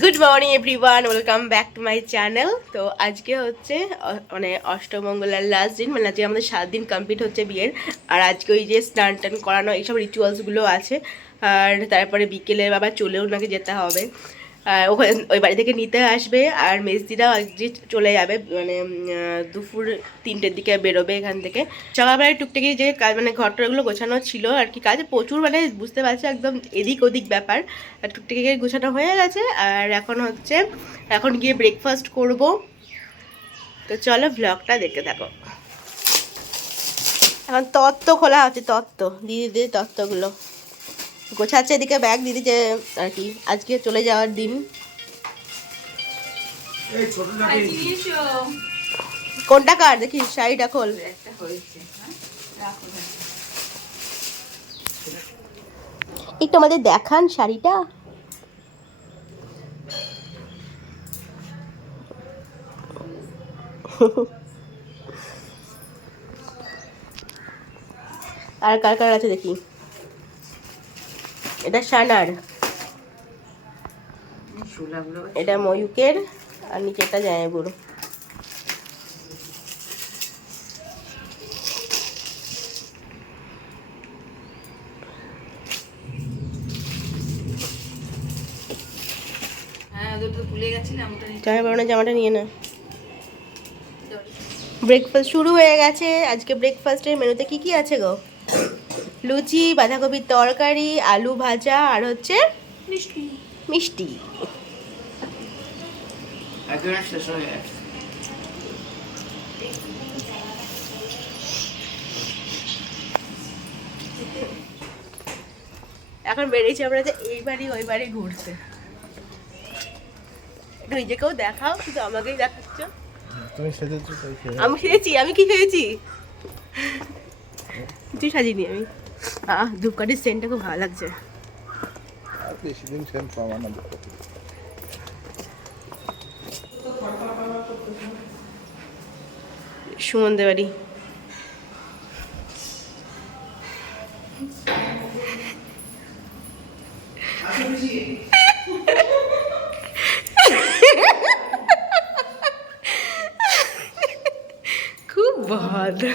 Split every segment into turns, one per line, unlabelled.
Good morning everyone welcome back to my channel তো আজকে হচ্ছে মানে অষ্টমঙ্গলার লাস্ট দিন মানে আজকে আমাদের সাত দিন কমপ্লিট হচ্ছে বিয়ের। আর আজকে ওই যে স্নান টান করানো, এইসব রিচুয়ালসগুলো আছে। আর তারপরে বিকেলে বাবা চলেও নাকি যেতে হবে। ওই বাড়ি থেকে নিতে আসবে আর মেজদিরা আজকে চলে যাবে মানে দুপুর তিনটের দিকে বেরোবে এখান থেকে। সকালবেলায় টুকটাকি যে কাজ মানে ঘরটাগুলো গোছানো ছিল আর কি কাজ, প্রচুর মানে বুঝতে পারছ একদম এদিক ওদিক ব্যাপার। আর টুকটাকি গোছানো হয়ে গেছে আর এখন হচ্ছে, এখন গিয়ে ব্রেকফাস্ট করব। তো চলো ব্লগটা দেখতে থাকো। এখন তত্ত্ব খোলা হচ্ছে তত্ত্ব। দিদি দিদি তত্ত্বগুলো। গোছাচ্ছে এদিকে ব্যাগ দিদি যে আর কি। আজকে চলে যাওয়ার দিন। কোনটা কার? দেখি শাড়িটা খোল। একটু আমাদের দেখান শাড়িটা। আর কার কার আছে দেখি? এটা সানার এটা ময়ূকের আর নিচেটা
গেছিলাম
জামা জামাটা নিয়ে না। ব্রেকফাস্ট শুরু হয়ে গেছে। আজকে ব্রেকফাস্টের মেনুতে কি কি আছে গো? লুচি বাঁধাকপির তরকারি আলু ভাজা আর হচ্ছে
মিষ্টি।
এখন বেরিয়েছি আমরা যে এই বাড়ি ওই বাড়ি ঘুরতে। নিজেকেও দেখাও শুধু আমাকেই দেখাচ্ছ।
তুমি সেজেছো
আমি খেয়েছি আমি কি খেয়েছি? তুই সাজিনি আমি। আহ ধূপকাঠির সেন্টটা খুব ভালো লাগছে।
আর বেশি দিন সেন পাওয়া না
সুমন্দে বাড়ি খুব ভালো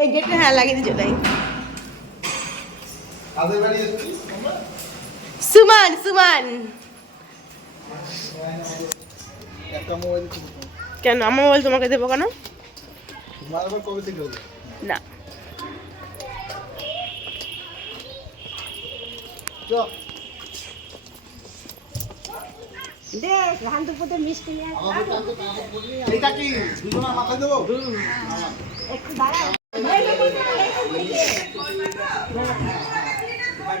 এই গেটটা হ্যাঁ লাগিয়ে দিয়ে চলে আয়।
কাদের বাড়ি এসেছি
সুমান সুমান
একটা
কেন? আমার মোবাইল তোমাকে দেবো কেন? না।
চ আমার বলতে আনতে তারপর এটা কি? দুজনের মাথায় দেবো? এটা তো যা ছোট আবার আবার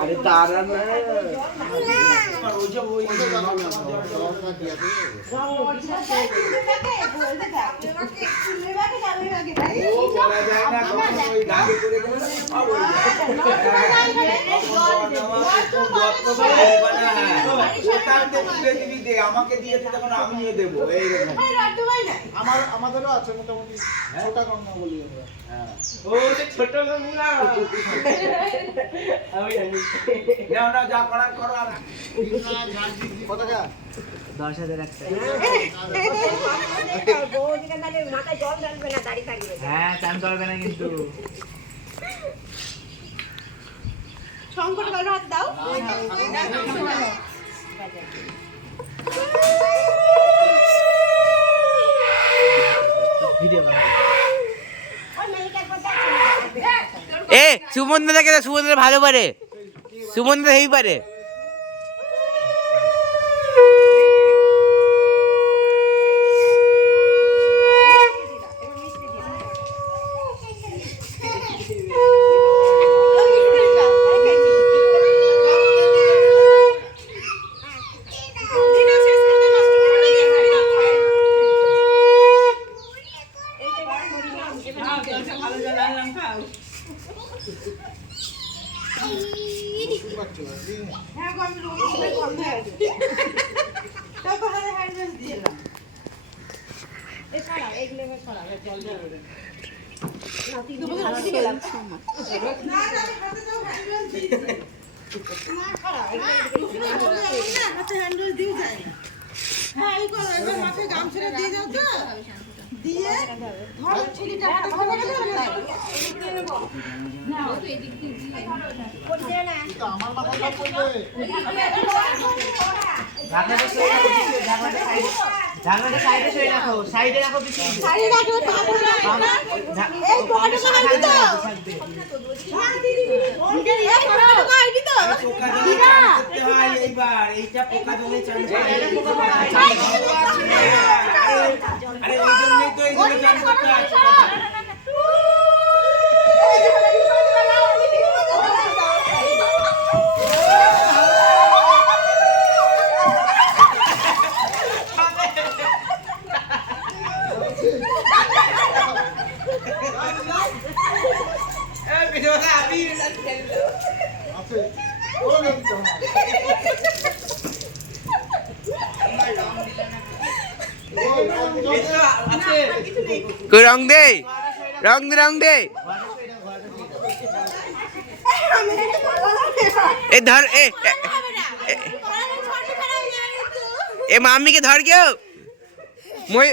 আরে তারা না। ও বলা যায় না কখন ওই গাড়ি করে গেলে সব হয়ে যায় আমাকে দিয়েছে তখন আমিও দেবো এইরকম
আমার আমাদেরও আছে মোটামুটি ছোটা কন্যা বলি আমরা।
ও ছোট বাবুরা আমি জানি। যা করার করো। আর
কত টাকা?
দশ হাজার একটা। হ্যাঁ চান করবে না কিন্তু।
শঙ্কর কারও হাত দাও।
এ সুমন্দ্র দেখে সুমন্দ্র ভালো পারে। সুমন্দ্র হেই পারে।
হ্যাঁ এই করো এবার
মাথায় গামছাটা দিয়ে যাও তো। আমার মাথাটা পড়বে
জানলাটা সাইডে সরে রাখো সাইডে রাখো বেশি
পোকা জলে চান করতে হয় এইবার এইটা পোকা জলে চান করে। আরে ওই জন্যই তো এই চান করতে হয়।
কই রং দে। রং দে রং দে। এ ধর এ এ- মাম্মিকে ধর কেউ। মই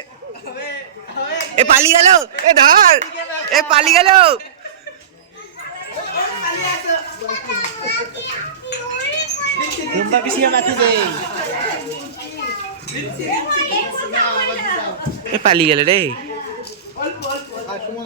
এ পালি গেল। এ ধর এ পালি গেল। এ পালি গেল রে
আর সুমন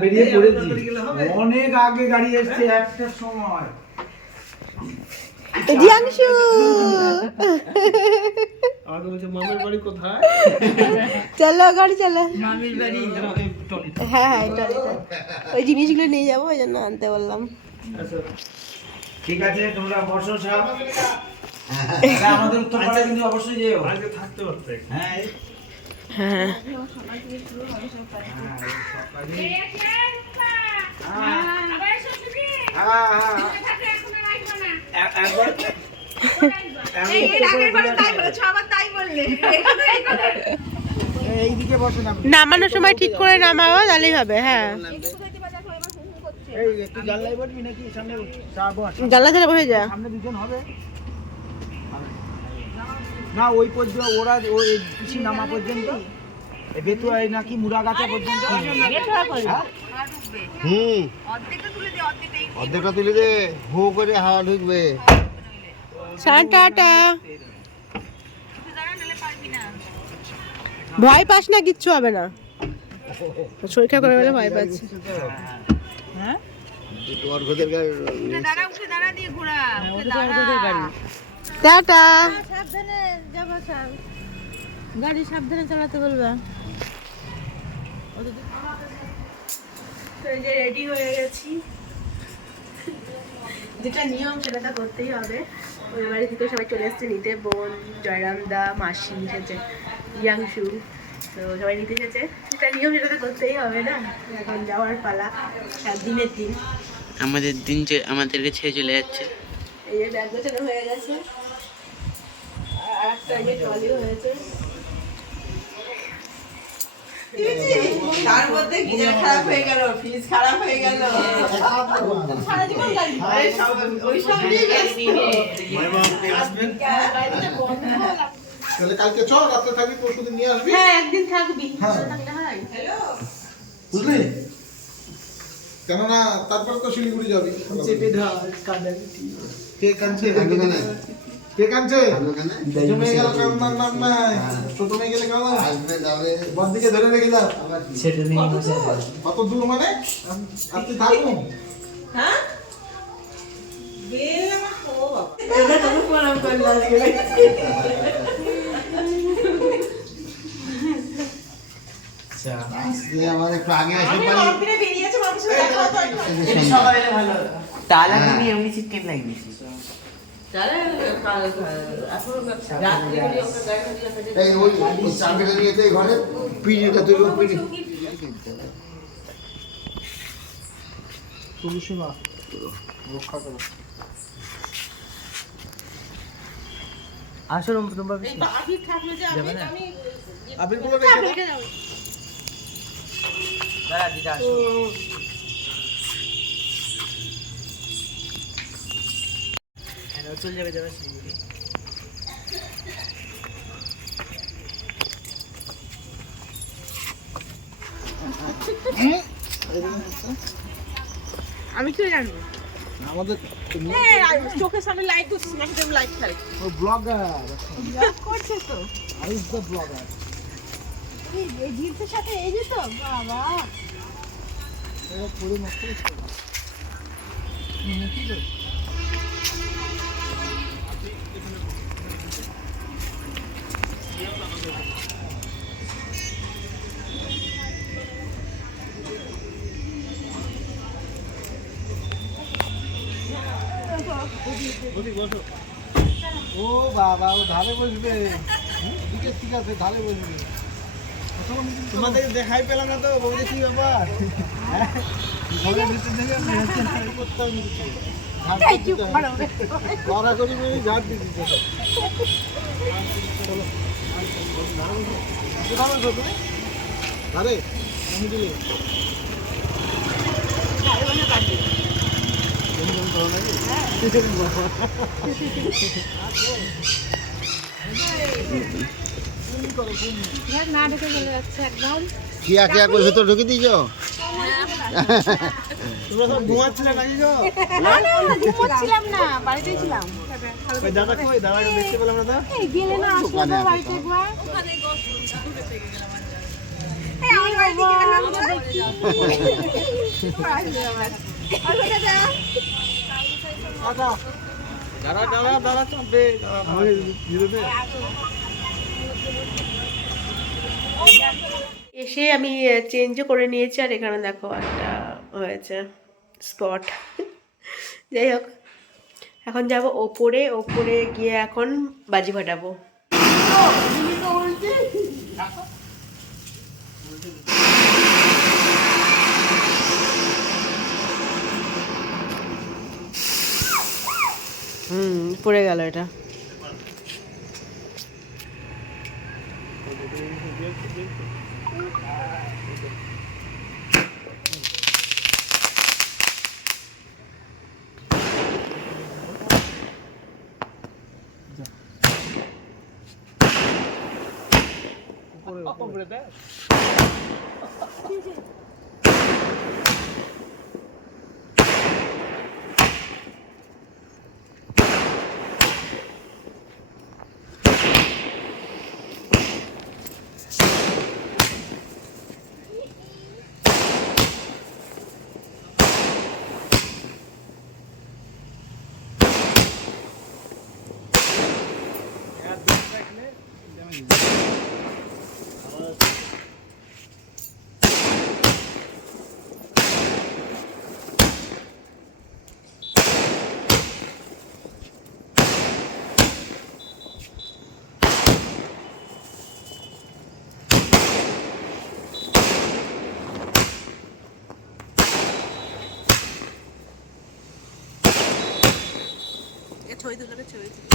বেরিয়ে পড়েছি। অনেক আগে গাড়ি এসছে একটার সময়।
জিয়াংশু
আর বলছে মামের বাড়ি কোথায়?
চলো গাড়ি চলো। হ্যাঁ হ্যাঁ এটা ওই জিনিসগুলো নিয়ে যাব ওই জন্য আনতে বললাম।
ঠিক আছে তোমরা বসো সব। হ্যাঁ, আমাদের কিন্তু অবশ্যই যেও।
আগে থাকতে পারতে।
হ্যাঁ এই-
হ্যাঁ নামানোর সময় ঠিক করে নামাও তাহলেই হবে হ্যাঁ। জানলা ধারে বসে যা।
সামনে দুজন হবে। না ওই পর্যন্ত ওরা ওই পিসি নামা পর্যন্ত? এই বেতুয়া এই নাকি মুড়াগাছা পর্যন্ত? হ্যাঁ?
হুম। অর্ধেকটা তুলে দে হু করে হাওয়া ঢুকবে।
টাটা। ভয় পাস না কিচ্ছু হবে না। শরীর করে বলে ভয় পাচ্ছে।
অর্ঘদের গাড়ি।
টাটা।
গাড়ি সাবধানে চালাতে বলবে।
রেডি হয়ে গেছি। যেটা নিয়ম সেটা তো করতেই হবে। ওই বাড়ি থেকে সবাই চলে এসছে নিতে বোন জয়রাম দা মাসি এসেছে ইয়াংশু। তো সবাই নিতে এসেছে। যেটা নিয়ম সেটা তো করতেই হবে না? এখন যাওয়ার পালা সাত দিনের দিন।
আমাদের দিন যে- আমাদেরকে ছেড়ে চলে যাচ্ছে।
এই যে ব্যাগ গোছানো হয়ে গেছে। আর একটা এই হয়েছে।
তার মধ্যে গিজার খারাপ হয়ে গেল ফ্রিজ খারাপ হয়ে গেল। সারা জীবন গাড়ি। ওই সব নিয়ে ব্যস্ত।
তাহলে কালকে চল থাকবি পরশু দিন নিয়ে আসবি?
হ্যাঁ একদিন থাকবি।
হ্যাঁ। বুঝলি? কেননা তারপর তো শিলিগুড়ি যাবি।
চেপে ধর কাঁদা
কে কাঁদছে? কে কাঁদছে? ছোট মেয়ে গেল কান্না
আসবে যাবে
বদিকে ধরে রেখে দাও।
কি?
কত দূর? মানে? আপনি থাকুন।
হ্যাঁ? বেল আমার
একটু আগে আসতে পারি। হ্যাঁ।
তুমি এমনি চিকেন লাগিয়েছি।
ঘরে পিড়িটা তুই পিড়ি
তুলসী মা রক্ষা করো।
আসো তোমার
আবির থাকল যে আমি আমি
রেখে দাও
দাঁড়া দিদা আসো। চলে যাবে যাবে শিলিগুড়ি
আমি কি জানব?
আমাদের
চোখের সামনে লাইট দিচ্ছিস নাকি তুমি লাইট ফেল
ওই ব্লগার
করছে তো।
আই ইজ দ্য ব্লগার
এই জিন্সের সাথে এই যে তো বাবা।
এটা পুরো নষ্ট করছে? ও বাবা ও ধারে বসবে ঠিক আছে ঠিক আছে ধারে বসবে তোমাদের দেখাই পেলাম না তো বৌদি কি ব্যাপার? ঘরের ভিতর থেকে আমি হেঁটে হেঁটে করতে হবে কিছু। ঝাড় দিয়ে দিতে হবে। কড়াকড়ি করে ঝাড় দিয়ে দিতে। চলো। কোথায় বসবে তুমি? ধারে? আমি দিলে? এরকম করো নাকি?
দেখ না ঢুকে চলে যাচ্ছে একদম
কি আছে একবার। ভেতর ঢুকে দিয়েছ
দাদা
এসে আমি চেঞ্জও করে নিয়েছি আর এখানে দেখো একটা হয়েছে স্পট যাই হোক, এখন যাব ওপরে ওপরে গিয়ে এখন বাজি ফাটাবো। হুম পড়ে গেল এটা
উপরে দেখ।
ছবি তুলে ছবি তুলে